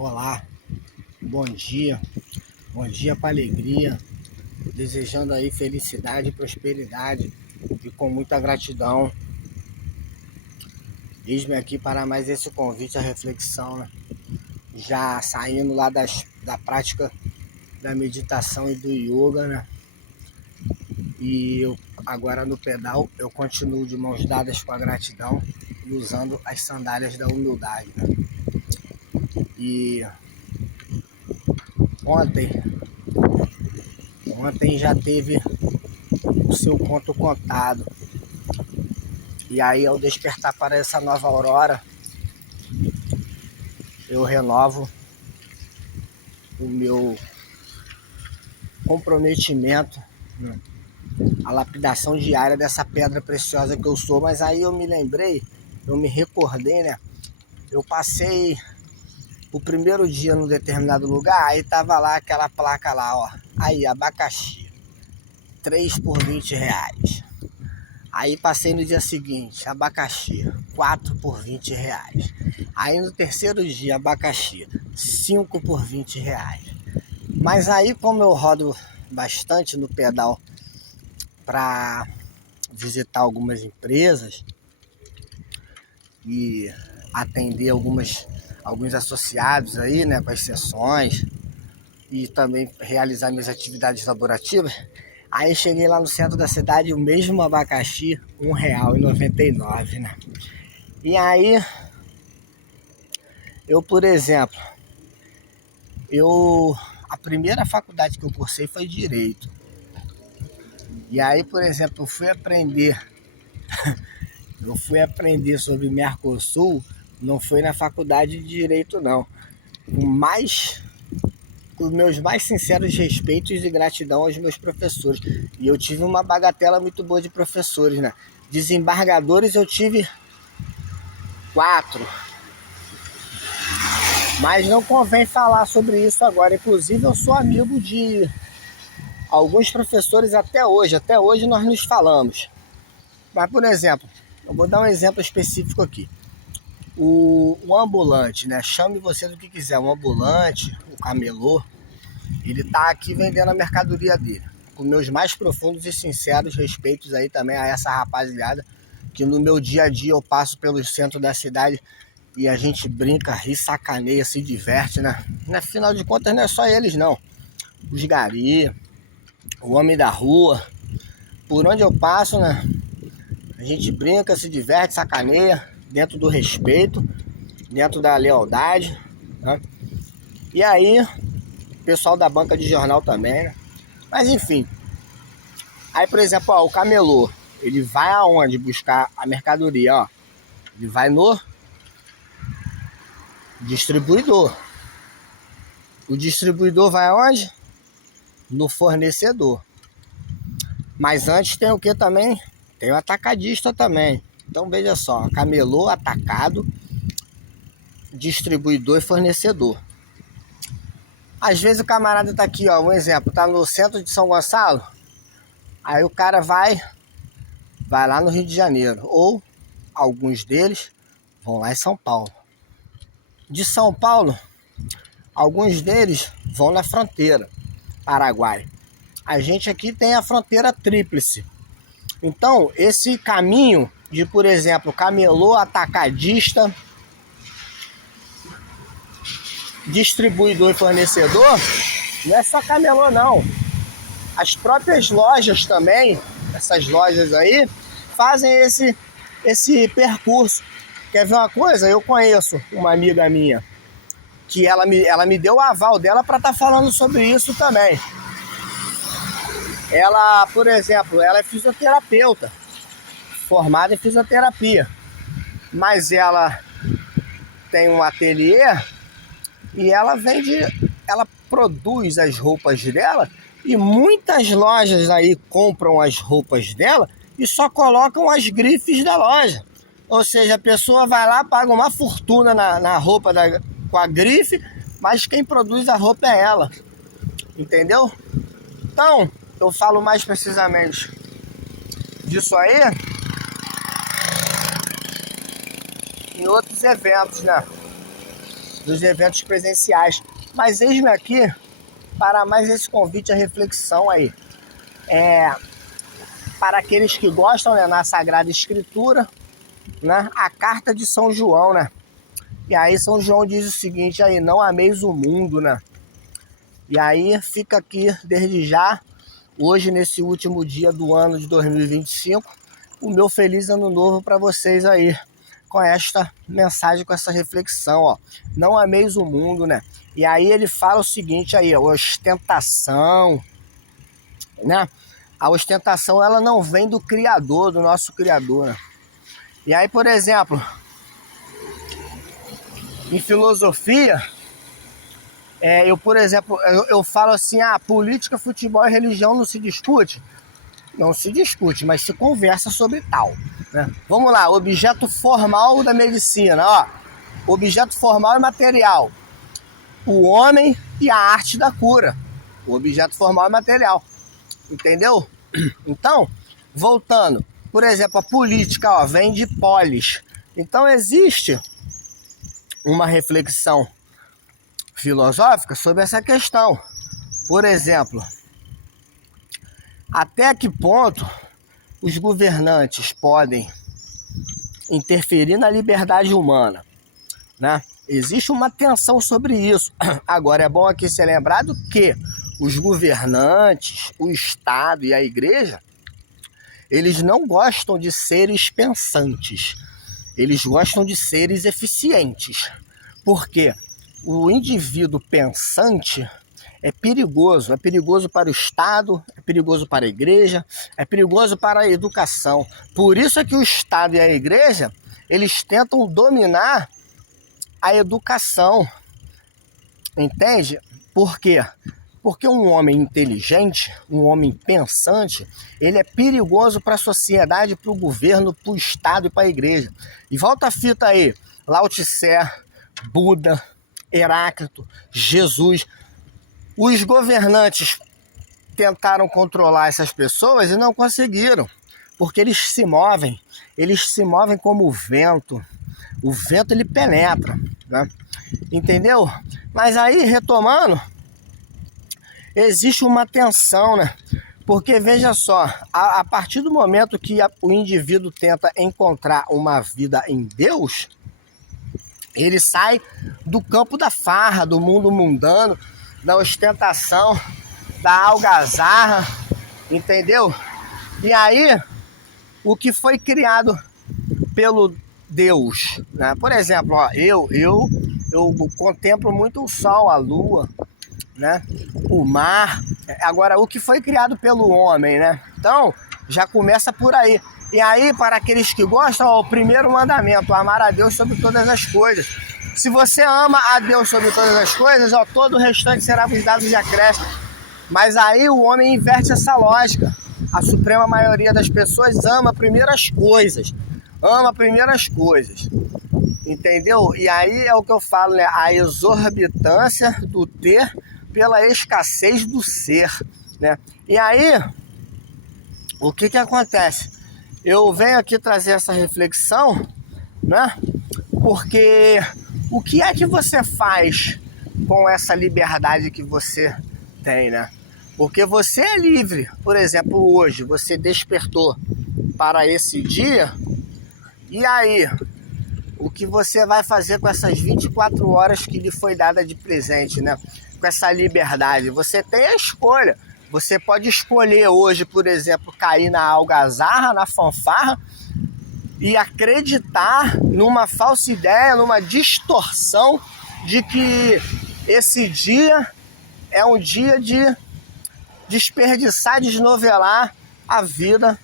Olá, bom dia com alegria, desejando aí felicidade e prosperidade e com muita gratidão. Eis-me aqui para mais esse convite à reflexão, né? Já saindo lá da prática da meditação e do yoga, né? E eu, agora no pedal eu continuo de mãos dadas com a gratidão e usando as sandálias da humildade, né? E ontem já teve o seu conto contado. E aí, ao despertar para essa nova aurora, eu renovo o meu comprometimento, né? A lapidação diária dessa pedra preciosa que eu sou. Mas aí eu me recordei, né? Eu passei o primeiro dia num determinado lugar, aí tava lá aquela placa lá, ó. Aí, abacaxi, 3 por R$ 20. Aí passei no dia seguinte, abacaxi, 4 por R$ 20. Aí no terceiro dia, abacaxi, 5 por R$ 20. Mas aí, como eu rodo bastante no pedal para visitar algumas empresas e atender alguns associados aí, né, com as sessões e também realizar minhas atividades laborativas, aí cheguei lá no centro da cidade, o mesmo abacaxi, R$ 1,99, né? E aí, eu, por exemplo, a primeira faculdade que eu cursei foi Direito. E aí, por exemplo, eu fui aprender sobre Mercosul, não foi na faculdade de Direito, não. Com os meus mais sinceros respeitos e gratidão aos meus professores. E eu tive uma bagatela muito boa de professores, né? Desembargadores eu tive 4. Mas não convém falar sobre isso agora. Inclusive, eu sou amigo de alguns professores até hoje. Até hoje nós nos falamos. Mas, por exemplo, eu vou dar um exemplo específico aqui. O ambulante, né? Chame você do que quiser. O ambulante, o camelô, ele tá aqui vendendo a mercadoria dele. Com meus mais profundos e sinceros respeitos aí também a essa rapaziada que no meu dia a dia eu passo pelo centro da cidade e a gente brinca, ri, sacaneia, se diverte, né? Afinal de contas não é só eles não. Os gari, o homem da rua, por onde eu passo, né? A gente brinca, se diverte, sacaneia, dentro do respeito, dentro da lealdade, né? E aí, o pessoal da banca de jornal também, né? Mas enfim. Aí, por exemplo, ó, o camelô, ele vai aonde buscar a mercadoria, ó? Ele vai no distribuidor. O distribuidor vai aonde? No fornecedor. Mas antes tem o que também? Tem o atacadista também. Então veja só, camelô, atacado, distribuidor e fornecedor. Às vezes o camarada tá aqui, ó, um exemplo, tá no centro de São Gonçalo, aí o cara vai lá no Rio de Janeiro, ou alguns deles vão lá em São Paulo. De São Paulo, alguns deles vão na fronteira, Paraguai. A gente aqui tem a fronteira tríplice. Então, esse caminho de, por exemplo, camelô, atacadista, distribuidor e fornecedor, não é só camelô não. As próprias lojas também, essas lojas aí, fazem esse percurso. Quer ver uma coisa? Eu conheço uma amiga minha que ela me deu o aval dela para estar falando sobre isso também. Ela, por exemplo, ela é fisioterapeuta, formada em fisioterapia, mas ela tem um ateliê e ela produz as roupas dela e muitas lojas aí compram as roupas dela e só colocam as grifes da loja. Ou seja, a pessoa vai lá, paga uma fortuna na roupa com a grife, mas quem produz a roupa é ela. Entendeu? Então, eu falo mais precisamente disso aí em outros eventos, né? dos eventos presenciais. Mas eis-me aqui para mais esse convite à reflexão aí. Para aqueles que gostam, né, na Sagrada Escritura, né, a carta de São João, né? E aí São João diz o seguinte aí: não ameis o mundo, né? E aí fica aqui desde já, hoje nesse último dia do ano de 2025, o meu feliz ano novo para vocês aí, com esta mensagem, com essa reflexão, ó. Não ameis o mundo, né? E aí ele fala o seguinte aí: a ostentação, né? A ostentação, ela não vem do Criador, do nosso Criador, né? E aí, por exemplo, em filosofia, eu falo assim: política, futebol e religião não se discute? Não se discute, mas se conversa sobre tal, né? Vamos lá, objeto formal da medicina, ó. Objeto formal e material: o homem e a arte da cura. O objeto formal e material. Entendeu? Então, voltando, por exemplo, a política, ó, vem de polis. Então existe uma reflexão filosófica sobre essa questão. Por exemplo, até que ponto os governantes podem interferir na liberdade humana, né? Existe uma tensão sobre isso. Agora, é bom aqui ser lembrado que os governantes, o Estado e a Igreja, eles não gostam de seres pensantes. Eles gostam de seres eficientes. Por quê? O indivíduo pensante é perigoso para o Estado, é perigoso para a Igreja, é perigoso para a educação. Por isso é que o Estado e a Igreja, eles tentam dominar a educação, entende? Por quê? Porque um homem inteligente, um homem pensante, ele é perigoso para a sociedade, para o governo, para o Estado e para a Igreja. E volta a fita aí: Lao Tse, Buda, Heráclito, Jesus. Os governantes tentaram controlar essas pessoas e não conseguiram, porque eles se movem como o vento. O vento, ele penetra, né? Entendeu? Mas aí, retomando, existe uma tensão, né? Porque, veja só, a partir do momento que o indivíduo tenta encontrar uma vida em Deus, ele sai do campo da farra, do mundo mundano, da ostentação, da algazarra, entendeu? E aí, o que foi criado pelo Deus, né? Por exemplo, ó, eu contemplo muito o sol, a lua, né? O mar. Agora, o que foi criado pelo homem, né? Então, já começa por aí. E aí, para aqueles que gostam, ó, o primeiro mandamento: amar a Deus sobre todas as coisas. Se você ama a Deus sobre todas as coisas, ó, todo o restante será vos dado de acréscimo. Mas aí o homem inverte essa lógica. A suprema maioria das pessoas ama primeiro as coisas. Entendeu? E aí é o que eu falo, né? A exorbitância do ter pela escassez do ser, né? E aí, o que acontece? Eu venho aqui trazer essa reflexão, né? Porque o que é que você faz com essa liberdade que você tem, né? Porque você é livre. Por exemplo, hoje você despertou para esse dia, e aí, o que você vai fazer com essas 24 horas que lhe foi dada de presente, né? Com essa liberdade? Você tem a escolha. Você pode escolher hoje, por exemplo, cair na algazarra, na fanfarra, e acreditar numa falsa ideia, numa distorção de que esse dia é um dia de desperdiçar, desnovelar a vida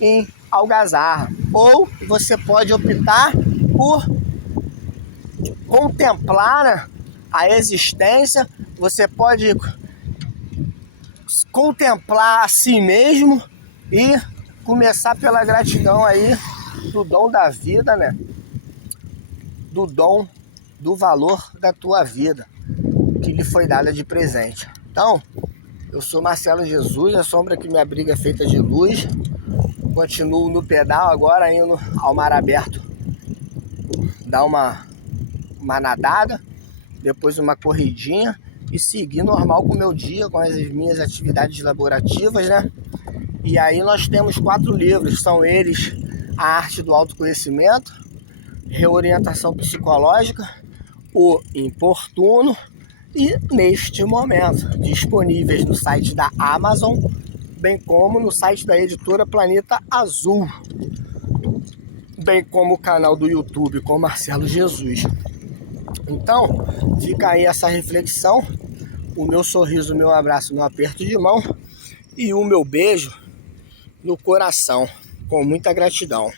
em algazarra. Ou você pode optar por contemplar a existência, você pode contemplar a si mesmo e começar pela gratidão aí do dom da vida, né? Do dom, do valor da tua vida que lhe foi dada de presente. Então, eu sou Marcelo Jesus, a sombra que me abriga é feita de luz. Continuo no pedal agora, indo ao mar aberto, dar uma nadada. depois uma corridinha e seguir normal com o meu dia, com as minhas atividades laborativas, né? E aí nós temos 4 livros, são eles: A Arte do Autoconhecimento, Reorientação Psicológica, O Importuno e Neste Momento, disponíveis no site da Amazon, bem como no site da editora Planeta Azul, bem como o canal do YouTube com Marcelo Jesus. Então, fica aí essa reflexão, o meu sorriso, o meu abraço, o meu aperto de mão e o meu beijo no coração, com muita gratidão.